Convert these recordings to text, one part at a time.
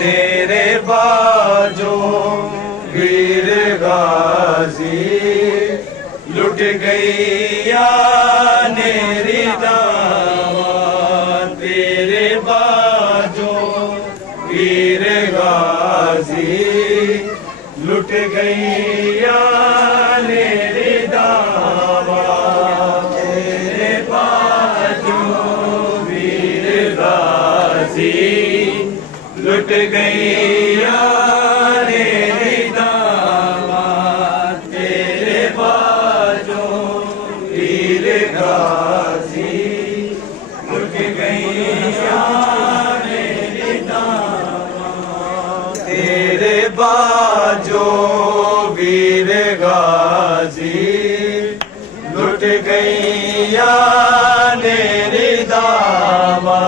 तेरे बाजो वीर गाजी लुट गैया नेरी दावा। तेरे बाजो वीर गाजी लुट गैया नेरी दावा। तेरे बाजो वीर गाजी लुट गैया नेरी दावा। तेरे बाजो वीर गाजी लुट गैया नेरी दावा। तेरे बाजो वीर गाजी लुट गैया नेरी दावा।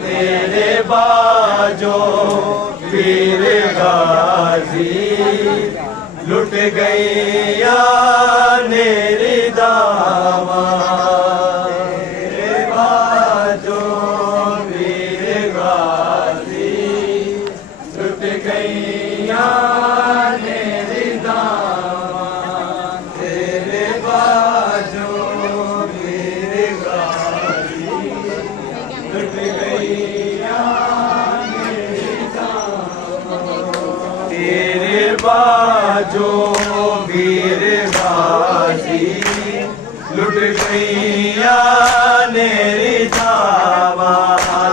तेरे बाजो वीर गाजी लुट गैया नेरी दावा। तेरे बाजो वीर गाजी लुट गैया नेरी दावा। तेरे बाजो वीर गाजी लुट गैया नेरी दावा। तेरे बाजो वीर गाजी लुट गैया नेरी दावा।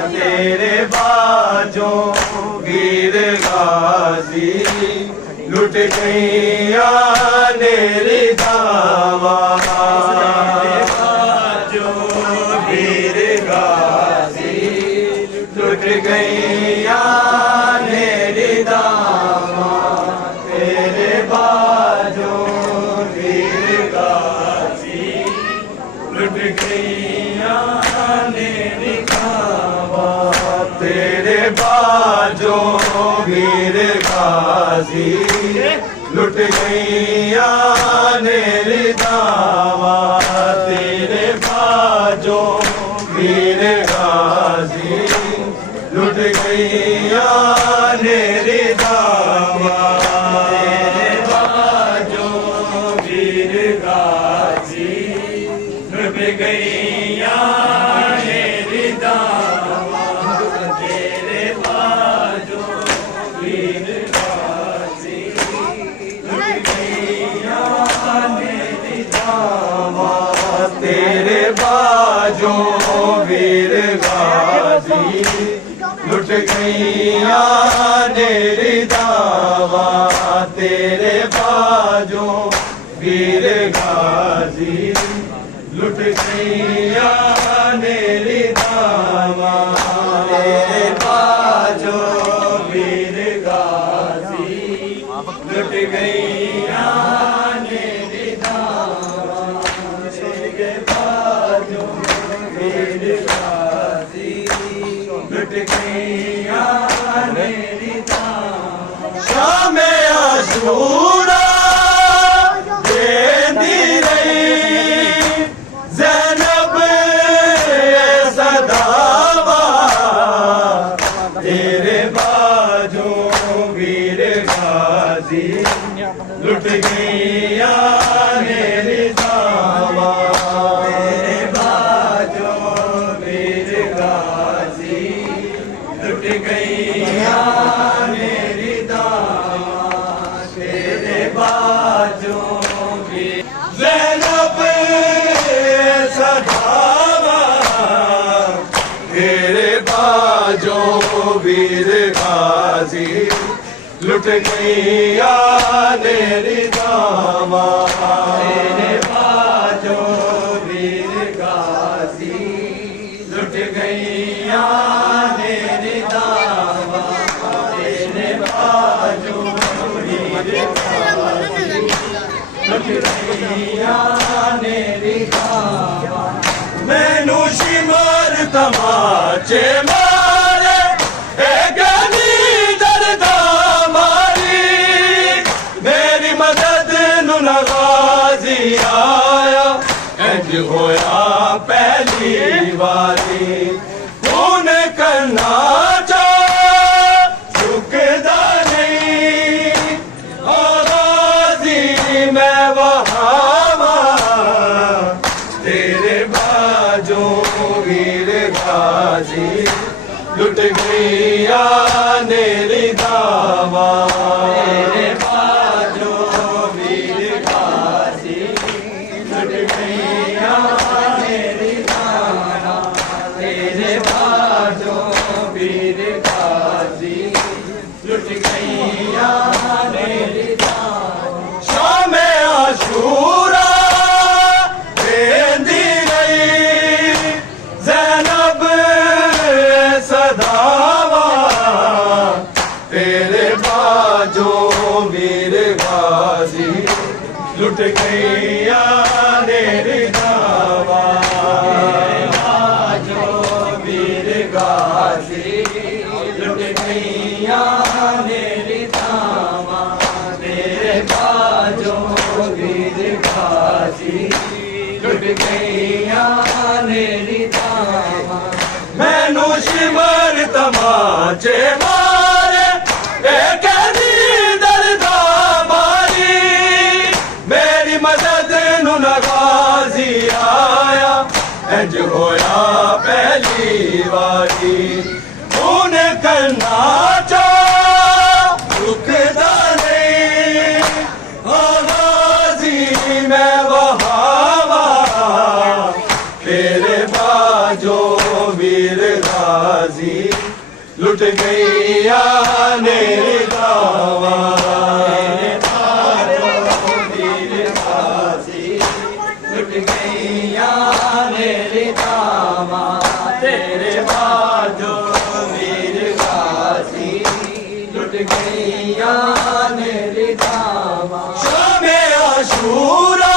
तेरे बाजो वीर गाजी लुट गैया नेरी दावा। बाजो वीर गाजी लुट गैया नेरी दावा। तेरे बाजो वीर गाजी लुट गैया नेरी दावा। तेरे बाजो वीर गाजी लुट गैया नेरी दावा। तेरे बाजो वीर गाजी लुट गैया नेरी दावा। तेरे बाजो वीर गाजी लुट गैया नेरी दावा। तेरे बाजो वीर गाजी लुट गैया नेरी दावा। तेरे बाजो वीर गाजी लुट गैया नेरी दावा। तेरे बाजो वीर गाजी लुट गैया नेरी दावा। तेरे बाजो वीर गाजी लुट गैया नेरी दावा। तेरे बाजो वीर गाजी लुट गैया नेरी दावा। शामे आशूरा देंदी रही ज़ैनब सदावा। तेरे बाजो वीर गाजी लुट गैया नेरी दावा। तेरे बाजो वीर गाजी लुट गैया नेरी दावा। तेरे बाजो वीर ज़ैनब सदावा। तेरे बाजो वीर गाजी लुट गैया नेरी दावा। तेरे बाजो वीर गाजी लुट गैया नेरी दावा। तेरे बाजो वीर गाजी लुट गैया नेरी दावा। मैनू शिमर तमाचे मारे ए गनी दर्दा मारी। मेरी मदद नू नगाजी आया इंज होया पहली बारी। खून करना लुट गईया नेरी दावा तेरे बाजो वीर गाजी लुट गईया नेरी दावा तेरे बाजो वीर गाजी लुट गईया नेरी दावा शामे आशूरा लुट गईया नेरी दावा जो वीर गाजी लुट गईया नेरी दावा तेरे बाजो वीर गाजी लुट गईया नेरी दावा मैनू शिमर तमाचे मारे एक इंज होया पहली बारी तूने करना रुकदा नहीं गाजी मैं वहावा तेरे बाजो वीर गाजी लुट गईया नेरी दावा तेरे बाजो वीर गाजी लुट गईया नेरी दावा तेरे बाजो वीर गाजी लुट गईया नेरी दावा शामे आशूरा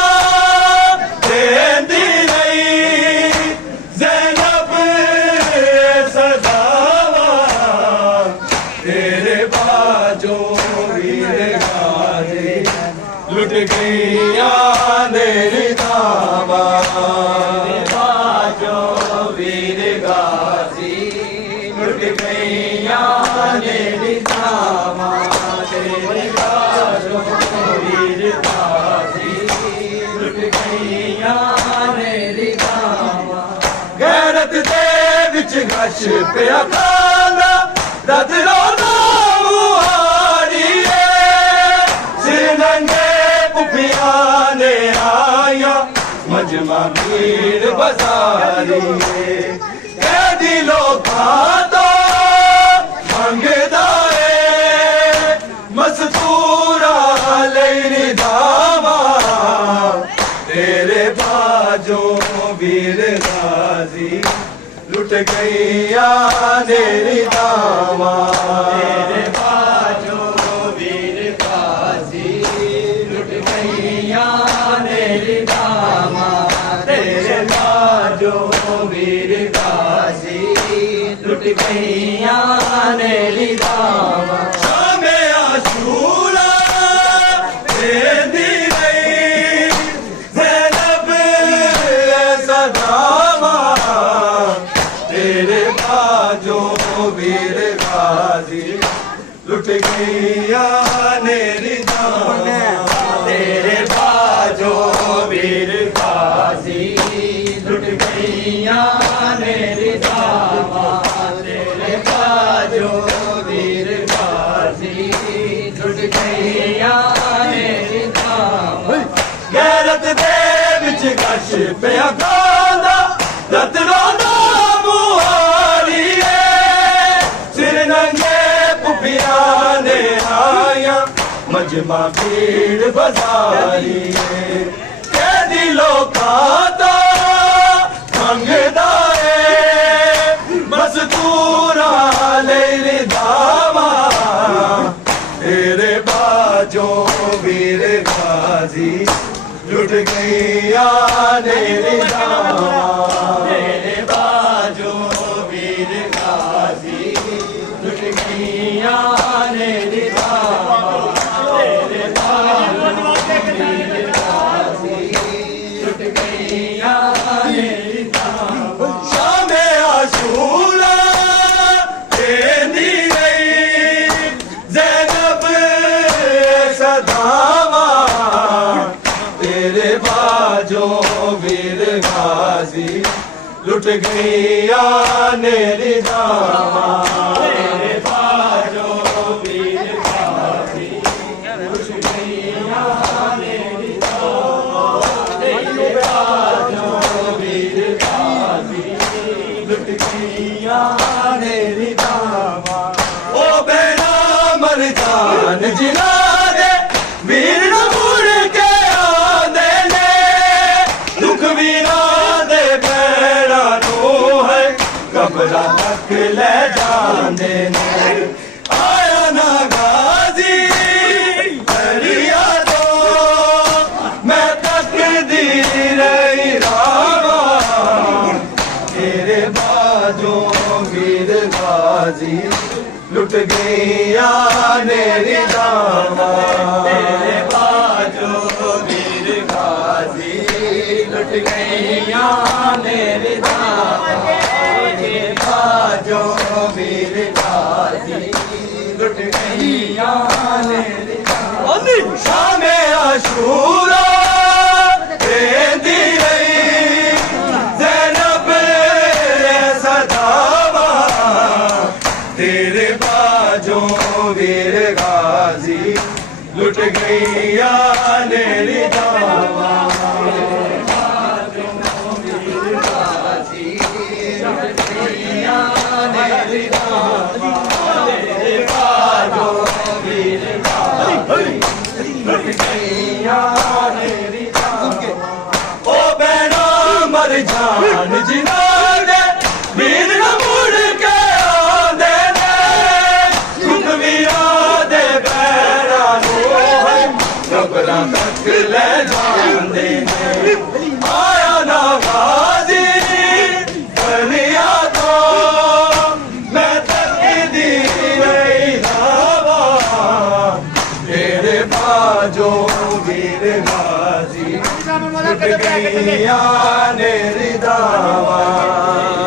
देंदी नहीं ज़ैनब सदावा तेरे बाजो वीर गाजी लुट गईया नेरी दावा वीर गाजी लुट गईया नेरी दावा तेरे बाजो वीर गाजी लुट गईया नेरी दावा गैरत दे विच गश पिया खाना दद रोना मुहारिए सिर नंगे पुफिया ने आया मजमा भीड़ बजारी दिलो खातो मंगदा मस्तूरा लेरी दावा तेरे बाजो वीर गाजी लुट गईया नेरी दावा तेरे बाजो वीर गाजी लुट गईया नेरी दावा तेरे बाजो वीर गाजी लुट गईया नेरी दावा शामे आशूरा देंदी नहीं ज़ैनब सदावा तेरे बाजो वीर गाजी लुट गईया नेरी दावा तेरे बाजो वीर गाजी लुट गईया नेरी दावा तेरे बाजो वीर गाजी लुट गईया नेरी दावा गैरत दे विच गश पिया खांदा दत रोंदा मुहारिए सिर नंगे पुफिया ने आया मजमा भीड़ बजारी दिलो खाता मंगदा मस्तूरा लेरी दावा तेरे बाजो वीर गाजी लुट गईया नेरी दावा तेरे बाजो वीर गाजी लुट गईया नेरी दावा तेरे बाजो वीर गाजी लुट गईया नेरी दावा शामे आशूरा देंदी नहीं ज़ैनब सदावा तेरे बाजो वीर गाजी लुट गईया ने निजामा तेरे बाजो वीर गाजी लुट गईया ने निजामा तेरे बाजो वीर गाजी लुट गईया ने निजामा ओ बेड़ा मर जान जिना दे वीर न मुड़ के आंदे ने दुख वीरा दे बेड़ा नो है कबरा तक ले जांदे ने आया ना गाजी दरिया तो मैं तकदीर इरावा तेरे बाजो वीर गाजी लुट गईया ने निजामा तेरे बाजो वीर गाजी लुट गईया ने निजामा तेरे बाजो वीर गाजी लुट गईया ने निजामा शामे आशूरा रहंदी रही ज़ैनब सदावा तेरे बाजो वीर गाजी लुट गईया ने निजामा तेरे बाजो वीर गाजी लुट गईया ने निजामा तेरे बाजो वीर गाजी लुट गईया ने निजामा ओ बेड़ा मर जान जिना दे वीर न मुड़ के आंदे ने दुख वीरा दे बेड़ा नो है कबरा तक ले जांदे ने आया ना गाजी दरिया तो मैं तकदीर इलावा तेरे बाजो वीर गाजी लुट गईया ने निजामा तेरे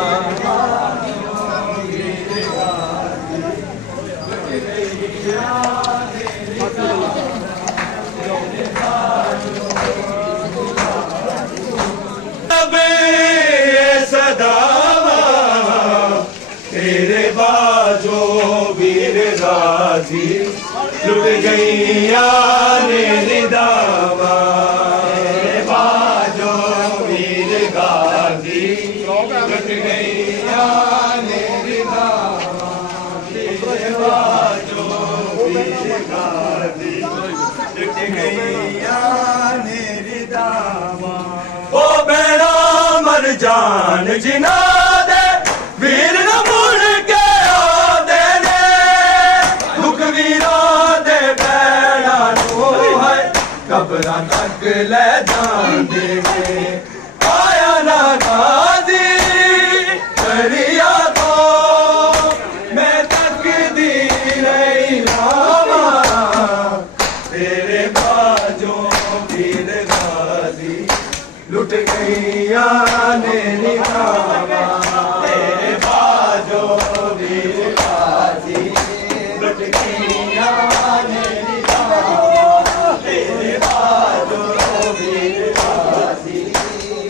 बाजो वीर गाजी लुट गईया ने निजामा तेरे बाजो वीर गाजी लुट गईया ने निजामा तेरे बाजो वीर गाजी लुट गईया ने निजामा ओ बेड़ा मर जान जिना दे वीर न मुड़ के आंदे ने दुख वीरा दे बेड़ा नो है कबरा तक ले जांदे ने आया ना गाजी दरिया तो मैं तकदीर इलावा तेरे बाजो वीर गाजी लुट गईया ने निजामा तेरे बाजो वीर गाजी लुट गईया ने निजामा तेरे बाजो वीर गाजी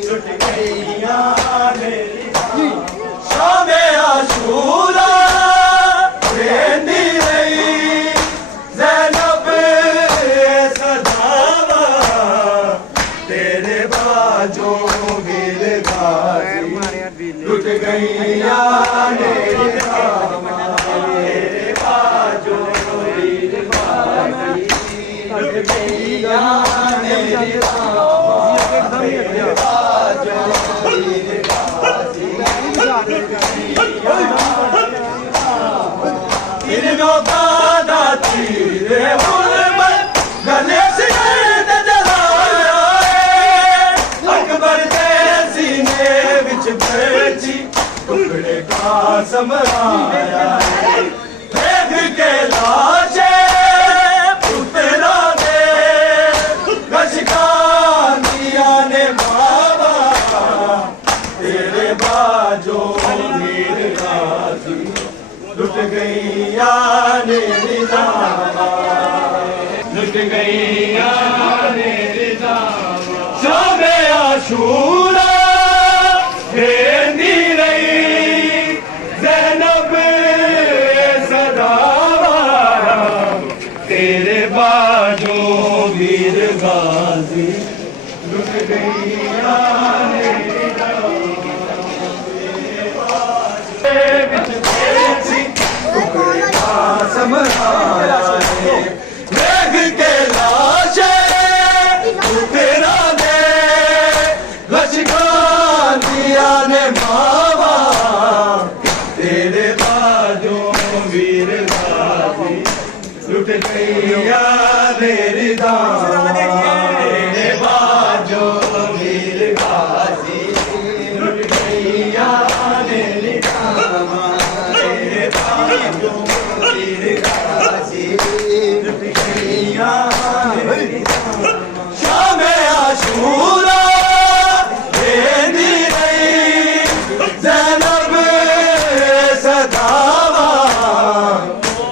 लुट गईया ने निजामा शामे आशूरा रहंदी रही ज़ैनब सदावा तेरे बाजो वीर गाजी लुट गईया ने निजामा तेरे बाजो वीर गाजी लुट गईया ने निजामा तेरे बाजो वीर गाजी लुट गईया इन्हों दादा तीरे हुरमत गले से जलाया अकबर दे सीने विच बैठी टुकड़े का समराया देख के लाशे पुतरा दे गशकानिया ने बाबा तेरे बाजो वीर गाजी लुट गईया ने निजामा लुट गईया ने निजामा शामे आशूरा रहंदी गईया मेघ के लाशे तेरा दे लश्कर दिया ने मावा तेरे बाजों वीर गाजी लुट गईया मेरी दाम तेरे बाजों वीर गाजी लुट गईया मेरी दाम तेरे बाजों वीर गाजी लुट गईया मेरी दाम शाम आशूरा देंदी रही ज़ैनब सदावा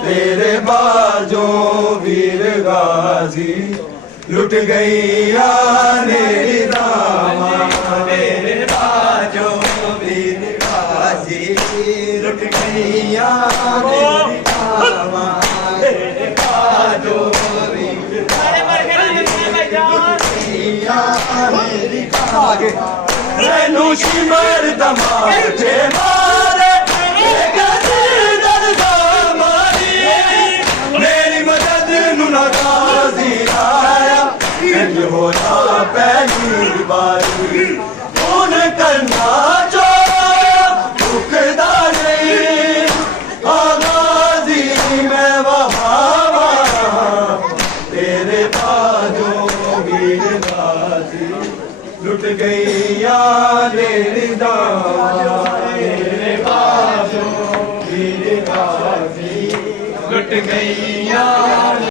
तेरे बाजों वीर गाजी लुट गईया मेरी दामा तेरे बाजों वीर गाजी लुट गईया मेरी दामा तेरे बाजों वीर मेरी दामा मैनू शिमर दमाटे मारे होना पहली बारी कौन करना जो रुकदा नहीं आगाजी मैं वहावा तेरे बाजों वीर गाजी लुट गईया मेरी दामा तेरे बाजों वीर गाजी लुट गईया